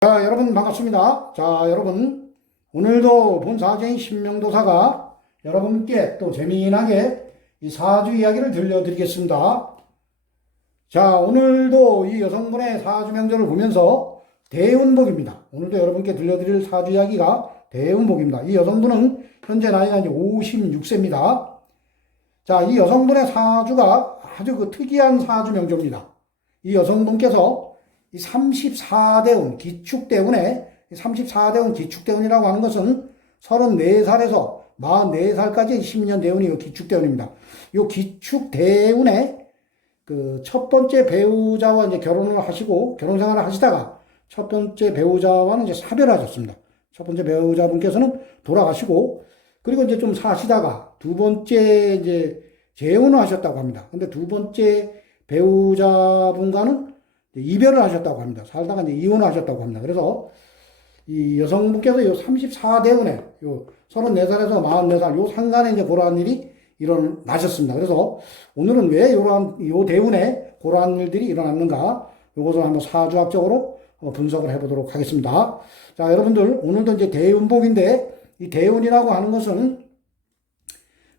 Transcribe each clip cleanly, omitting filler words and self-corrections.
자, 여러분 반갑습니다. 자, 여러분 오늘도 본 사주인 신명도사가 여러분께 또 재미나게 이 사주 이야기를 들려드리겠습니다. 자, 오늘도 이 여성분의 사주 명절을 보면서 대운복입니다. 오늘도 여러분께 들려드릴 사주 이야기가 대운복입니다. 이 여성분은 현재 나이가 이제 56세입니다. 자, 이 여성분의 사주가 아주 특이한 사주 명조입니다. 이 여성분께서 이 34대운 기축대운에 34대운 기축대운이라고 하는 것은 34살에서 44살까지 10년 대운이 기축대운입니다. 이 기축대운에 그 첫 번째 배우자와 이제 결혼을 하시고 결혼 생활을 하시다가 첫 번째 배우자와는 이제 사별을 하셨습니다. 첫 번째 배우자분께서는 돌아가시고 그리고 이제 좀 사시다가 두 번째 이제 재혼을 하셨다고 합니다. 근데 두 번째 배우자분과는 이별을 하셨다고 합니다. 살다가 이제 이혼을 하셨다고 합니다. 그래서 이 여성분께서 요 34대운에 요 34살에서 44살 요 상간에 이제 그러한 일이 일어나셨습니다. 그래서 오늘은 왜 요 대운에 그러한 일들이 일어났는가 요것을 한번 사주학적으로 분석을 해보도록 하겠습니다. 자, 여러분들 오늘도 이제 대운복인데 이 대운이라고 하는 것은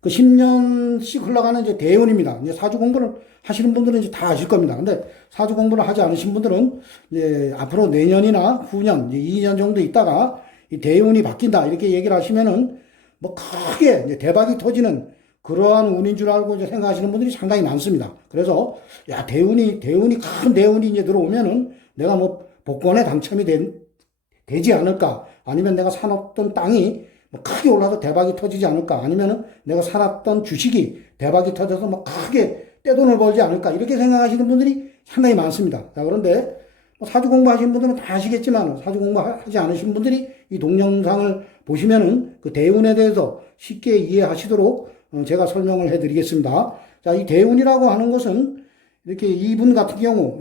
그 10년씩 흘러가는 이제 대운입니다. 이제 사주 공부를 하시는 분들은 이제 다 아실 겁니다. 근데 사주 공부를 하지 않으신 분들은 이제 앞으로 내년이나 후년, 이제 2년 정도 있다가 이 대운이 바뀐다. 이렇게 얘기를 하시면은 뭐 크게 이제 대박이 터지는 그러한 운인 줄 알고 이제 생각하시는 분들이 상당히 많습니다. 그래서 야, 대운이 큰 대운이 이제 들어오면은 내가 뭐 복권에 당첨이 되지 않을까? 아니면 내가 사놓던 땅이 뭐 크게 올라서 대박이 터지지 않을까? 아니면은 내가 살았던 주식이 대박이 터져서 뭐 크게 떼돈을 벌지 않을까? 이렇게 생각하시는 분들이 상당히 많습니다. 자, 그런데 뭐 사주 공부하시는 분들은 다 아시겠지만 사주 공부하지 않으신 분들이 이 동영상을 보시면은 그 대운에 대해서 쉽게 이해하시도록 제가 설명을 해드리겠습니다. 자, 이 대운이라고 하는 것은 이렇게 이분 같은 경우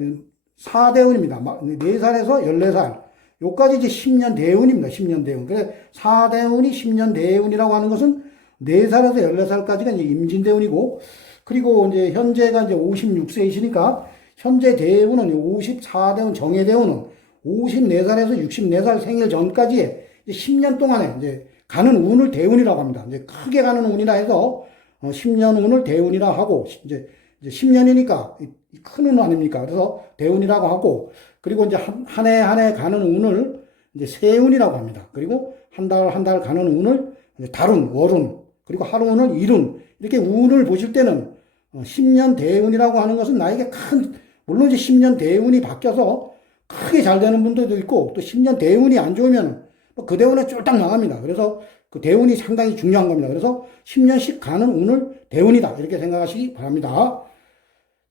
4대운입니다. 4살에서 14살. 요까지 이제 10년 대운입니다. 10년 대운. 그래, 4대운이 10년 대운이라고 하는 것은 4살에서 14살까지가 이제 임진대운이고, 그리고 이제 현재가 이제 56세이시니까, 현재 대운은 54대운 정예대운은 54살에서 64살 생일 전까지의 10년 동안에 이제 가는 운을 대운이라고 합니다. 이제 크게 가는 운이라 해서 10년 운을 대운이라 하고, 이제 10년이니까 큰 운 아닙니까? 그래서 대운이라고 하고, 그리고 이제 한 해 한 해 가는 운을 이제 세운이라고 합니다. 그리고 한 달 한 달 가는 운을 달운, 월운, 그리고 하루운을 일운. 이렇게 운을 보실 때는 10년 대운이라고 하는 것은 나에게 물론 이제 10년 대운이 바뀌어서 크게 잘 되는 분들도 있고 또 10년 대운이 안 좋으면 그 대운에 쫄딱 나갑니다. 그래서 그 대운이 상당히 중요한 겁니다. 그래서 10년씩 가는 운을 대운이다. 이렇게 생각하시기 바랍니다.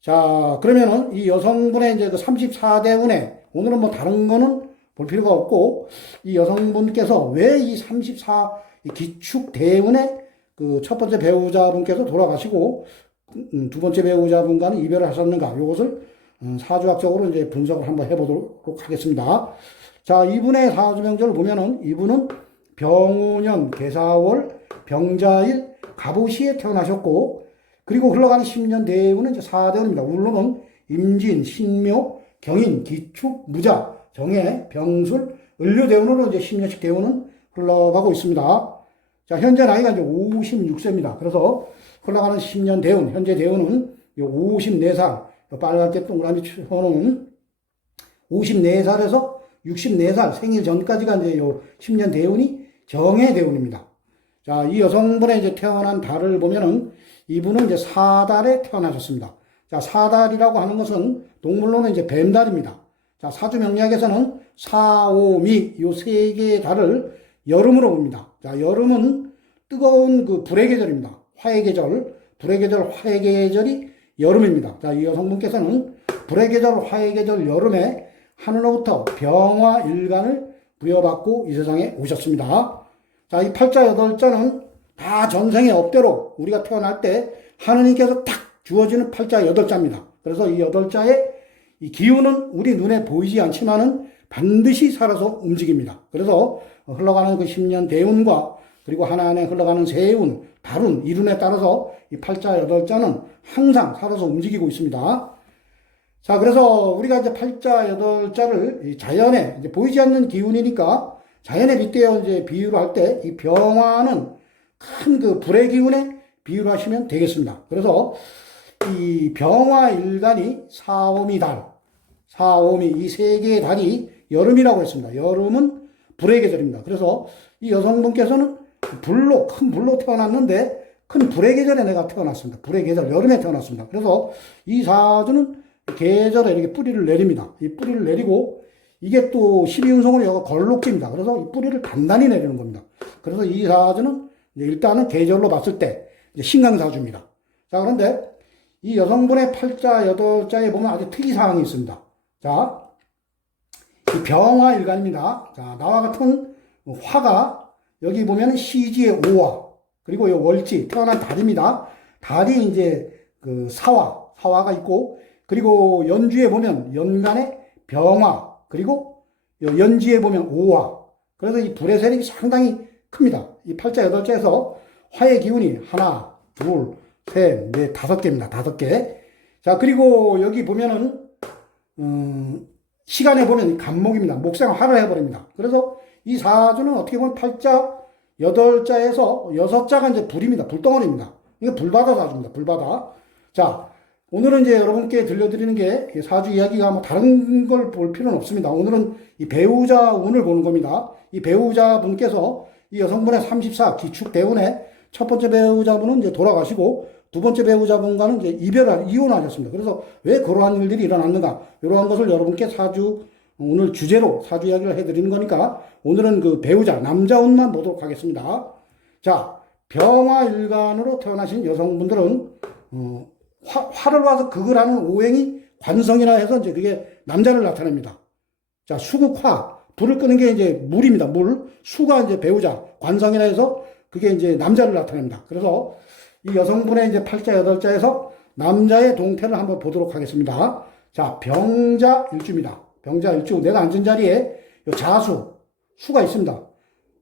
자, 그러면은 이 여성분의 이제 그 34대운에 오늘은 뭐 다른 거는 볼 필요가 없고 이 여성분께서 왜 이 34 기축대운에 그 첫 번째 배우자분께서 돌아가시고 두 번째 배우자분과는 이별을 하셨는가 이것을 사주학적으로 이제 분석을 한번 해보도록 하겠습니다. 자, 이분의 사주 명절을 보면은 이분은 병우년 계사월 병자일 갑오시에 태어나셨고 그리고 흘러가는 10년 대운은 이제 4대운입니다. 물론은 임진, 신묘, 경인, 기축, 무자, 정해, 병술, 을료대운으로 이제 10년씩 대운은 흘러가고 있습니다. 자, 현재 나이가 이제 56세입니다. 그래서 흘러가는 10년 대운, 현재 대운은 54살, 빨갛게 동그라미 쳐놓은 54살에서 64살 생일 전까지가 이제 요 10년 대운이 정해 대운입니다. 자, 이 여성분의 이제 태어난 달을 보면은 이분은 이제 사달에 태어나셨습니다. 자, 사달이라고 하는 것은 동물로는 이제 뱀달입니다. 자, 사주 명리학에서는 사, 오, 미, 요 세 개의 달을 여름으로 봅니다. 자, 여름은 뜨거운 그 불의 계절입니다. 화의 계절, 불의 계절, 화의 계절이 여름입니다. 자, 이 여성분께서는 불의 계절, 화의 계절 여름에 하늘로부터 병화 일간을 부여받고 이 세상에 오셨습니다. 자, 이 팔자 여덟자는 다 전생의 업대로 우리가 태어날 때 하느님께서 딱 주어지는 팔자 여덟자입니다. 그래서 이 여덟자의 이 기운은 우리 눈에 보이지 않지만은 반드시 살아서 움직입니다. 그래서 흘러가는 그 10년 대운과 그리고 하나하나 흘러가는 세운, 달운, 일운에 따라서 이 팔자 여덟자는 항상 살아서 움직이고 있습니다. 자, 그래서 우리가 이제 팔자, 여덟자를 자연에, 이제 보이지 않는 기운이니까 자연에 빗대어 이제 비유를 할 때 이 병화는 큰 그 불의 기운에 비유를 하시면 되겠습니다. 그래서 이 병화 일간이 사오미 달, 사오미 이 세 개의 달이 여름이라고 했습니다. 여름은 불의 계절입니다. 그래서 이 여성분께서는 불로, 큰 불로 태어났는데 큰 불의 계절에 내가 태어났습니다. 불의 계절, 여름에 태어났습니다. 그래서 이 사주는 계절에 이렇게 뿌리를 내립니다. 이 뿌리를 내리고 이게 또 12운성으로 여가 걸록지입니다. 그래서 이 뿌리를 단단히 내리는 겁니다. 그래서 이 사주는 일단은 계절로 봤을 때 신강사주입니다. 자, 그런데 이 여성분의 팔자, 여덟자에 보면 아주 특이사항이 있습니다. 자, 이 병화일간입니다. 자, 나와 같은 화가 여기 보면 시지의 오화, 그리고 이 월지, 태어난 달입니다. 달이 이제 그 사화가 있고, 그리고 연주에 보면 연간에 병화, 그리고 연지에 보면 오화. 그래서 이 불의 세력이 상당히 큽니다. 이 팔자, 여덟자에서 화의 기운이 하나, 둘, 셋, 넷, 5개입니다. 5개. 자, 그리고 여기 보면은, 시간에 보면 간목입니다. 목생을 화를 해버립니다. 그래서 이 사주는 어떻게 보면 팔자, 여덟자에서 6자가 이제 불입니다. 불덩어리입니다. 이게 불바다 사주입니다. 불바다. 자, 오늘은 이제 여러분께 들려드리는 게 사주 이야기가 뭐 다른 걸 볼 필요는 없습니다. 오늘은 이 배우자 운을 보는 겁니다. 이 배우자분께서 이 여성분의 34 기축 대운에 첫 번째 배우자분은 이제 돌아가시고 두 번째 배우자분과는 이제 이혼하셨습니다. 그래서 왜 그러한 일들이 일어났는가? 이러한 것을 여러분께 오늘 주제로 사주 이야기를 해드리는 거니까 오늘은 그 배우자, 남자 운만 보도록 하겠습니다. 자, 병화일간으로 태어나신 여성분들은, 화를 와서 극을 하는 오행이 관성이라 해서 이제 그게 남자를 나타냅니다. 자, 수국화, 불을 끄는 게 이제 물입니다. 물, 수가 이제 배우자, 관성이라 해서 그게 이제 남자를 나타냅니다. 그래서 이 여성분의 이제 팔자, 여덟자에서 남자의 동태를 한번 보도록 하겠습니다. 자, 병자 일주입니다. 병자 일주. 내가 앉은 자리에 자수, 수가 있습니다.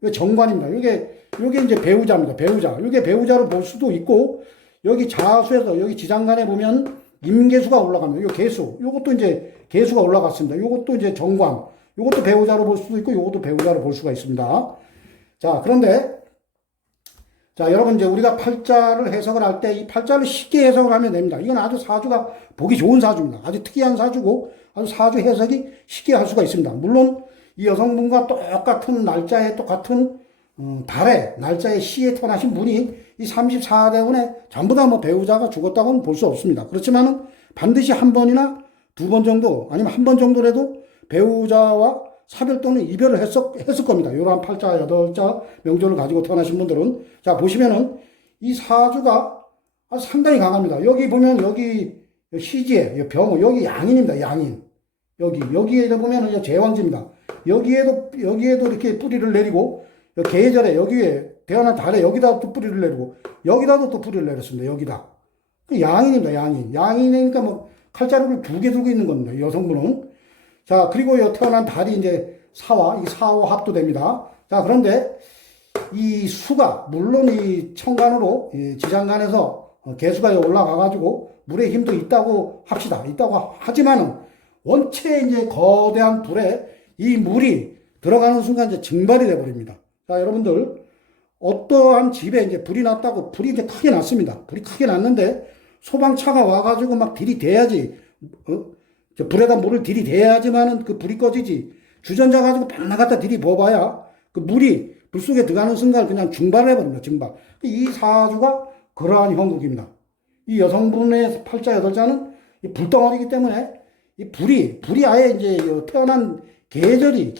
이게 정관입니다. 이게 이제 배우자입니다. 배우자. 이게 배우자로 볼 수도 있고, 여기 자수에서 여기 지장간에 보면 임계수가 올라갑니다. 요 계수. 요것도 이제 계수가 올라갔습니다. 요것도 이제 정관. 요것도 배우자로 볼 수도 있고, 요것도 배우자로 볼 수가 있습니다. 자, 그런데 자, 여러분, 이제 우리가 팔자를 해석을 할 때 이 팔자를 쉽게 해석을 하면 됩니다. 이건 아주 사주가 보기 좋은 사주입니다. 아주 특이한 사주고 아주 사주 해석이 쉽게 할 수가 있습니다. 물론 이 여성분과 똑같은 날짜에 똑같은 달에 날짜에 시에 태어나신 분이 이 34대운에 전부 다 뭐 배우자가 죽었다고는 볼 수 없습니다. 그렇지만은 반드시 한 번이나 두 번 정도 아니면 한 번 정도라도 배우자와 사별 또는 이별을 했을 겁니다. 이러한 팔자, 여덟자 명조를 가지고 태어나신 분들은. 자, 보시면은 이 사주가 상당히 강합니다. 여기 보면 여기 시지에 병호, 여기 양인입니다. 양인. 여기에도 보면은 제왕지입니다. 여기에도 이렇게 뿌리를 내리고, 계절에 여기에 태어난 달에 여기다 또 뿌리를 내리고, 여기다도 또 뿌리를 내렸습니다. 여기다. 양인입니다. 양인. 양인이니까 뭐 칼자루를 2개 들고 있는 겁니다. 여성분은. 자, 그리고 태어난 달이 이제 이 사화 합도 됩니다. 자, 그런데 이 수가, 물론 이 천간으로, 지장간에서 개수가 올라가가지고 물의 힘도 있다고 합시다. 있다고 하지만은 원체 이제 거대한 불에 이 물이 들어가는 순간 이제 증발이 돼버립니다. 자, 여러분들, 어떠한 집에 이제 불이 났다고, 불이 이제 크게 났습니다. 불이 크게 났는데 소방차가 와가지고 막 들이대야지, 불에다 물을 들이대야지만은 그 불이 꺼지지. 주전자 가지고 막 나갔다 들이부어봐야 그 물이 불 속에 들어가는 순간 그냥 증발을 해버립니다. 증발. 이 사주가 그러한 형국입니다. 이 여성분의 팔자, 여덟자는 이 불덩어리이기 때문에 이 불이 아예 이제 태어난 계절이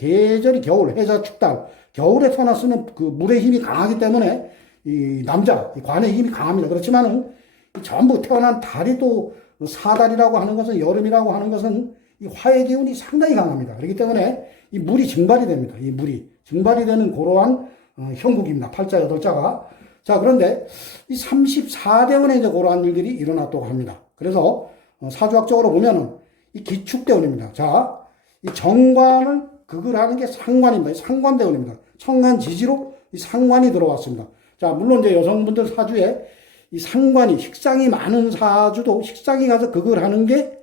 겨울, 해자, 축달, 겨울에 태어났으면 그 물의 힘이 강하기 때문에 이 남자, 이 관의 힘이 강합니다. 그렇지만은 전부 태어난 달이 또 사달이라고 하는 것은, 여름이라고 하는 것은 이 화의 기운이 상당히 강합니다. 그렇기 때문에 이 물이 증발이 됩니다. 이 물이 증발이 되는 그러한 형국입니다. 팔자, 여덟자가. 자, 그런데 이 34대운에 이제 그러한 일들이 일어났다고 합니다. 그래서 사주학적으로 보면은 이 기축대운입니다. 자, 이 정관을 극을 하는 게 상관입니다. 상관대운입니다. 천간지지로 이 상관이 들어왔습니다. 자, 물론 이제 여성분들 사주에 이 상관이, 식상이 많은 사주도 식상이 가서 극을 하는 게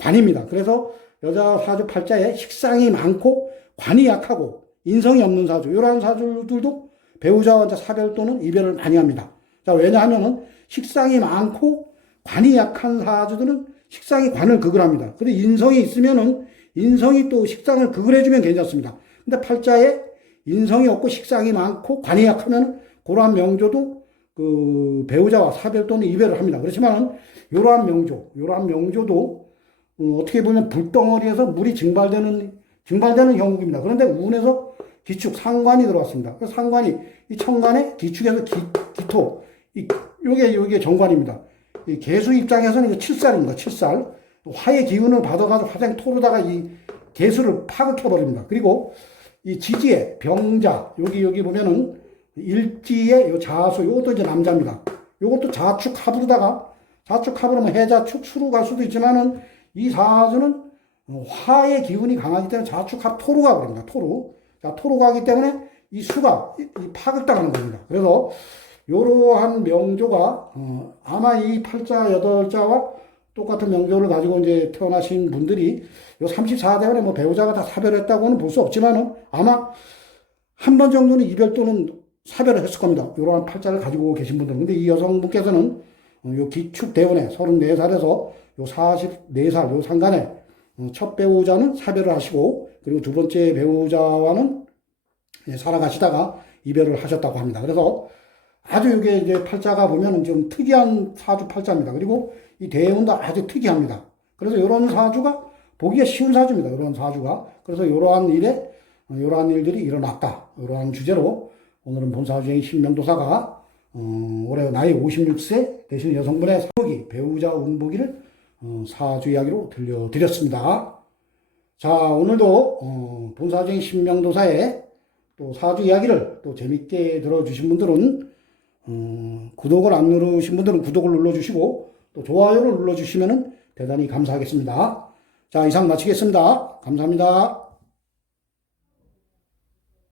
관입니다. 그래서 여자 사주 팔자에 식상이 많고 관이 약하고 인성이 없는 사주, 이러한 사주들도 배우자와 사별 또는 이별을 많이 합니다. 자, 왜냐하면은 식상이 많고 관이 약한 사주들은 식상이 관을 극을 합니다. 그리고 인성이 있으면은 인성이 또 식상을 극을 해주면 괜찮습니다. 근데 팔자에 인성이 없고 식상이 많고 관이 약하면 그러한 명조도 그 배우자와 사별 또는 이별을 합니다. 그렇지만 이러한 명조도 어떻게 보면 불덩어리에서 물이 증발되는 형국입니다. 그런데 운에서 기축 상관이 들어왔습니다. 그래서 상관이 이 천간에 기축에서 기토 요게 정관입니다. 이 개수 입장에서는 이거 칠살입니다. 칠살. 화의 기운을 받아가지고 화생 토로다가 이 개수를 파극해 버립니다. 그리고 이 지지에 병자 여기 보면은 일지에 요 자수 요것도 이제 남자입니다. 요것도 자축합으로다가 자축합으로면 해자축 수로 갈 수도 있지만은 이 사주는 화의 기운이 강하기 때문에 자축합 토로가 버립니다. 토로. 자, 토로가 하기 때문에 이 수가 파극당하는 겁니다. 그래서 이러한 명조가 아마 이 팔자 8자와 똑같은 명조를 가지고 이제 태어나신 분들이 요 34대원에 뭐 배우자가 다 사별했다고는 볼 수 없지만은 아마 한 번 정도는 이별 또는 사별을 했을 겁니다. 이러한 팔자를 가지고 계신 분들은. 근데 이 여성분께서는 요 기축 대원에 34살에서 요 44살 요 상간에 첫 배우자는 사별을 하시고 그리고 두 번째 배우자와는 살아가시다가 이별을 하셨다고 합니다. 그래서 아주 이게 이제 팔자가 보면 좀 특이한 사주 팔자입니다. 그리고 이 대운도 아주 특이합니다. 그래서 이런 사주가 보기가 쉬운 사주입니다. 이런 사주가. 그래서 이러한 일들이 일어났다. 이러한 주제로 오늘은 본사주의 신명도사가 올해 나이 56세 되시는 여성분의 사주기, 배우자 운보기를 사주 이야기로 들려드렸습니다. 자, 오늘도 본사주의 신명도사의 또 사주 이야기를 또 재밌게 들어주신 분들은 구독을 안 누르신 분들은 구독을 눌러주시고 또 좋아요를 눌러주시면 대단히 감사하겠습니다. 자, 이상 마치겠습니다. 감사합니다.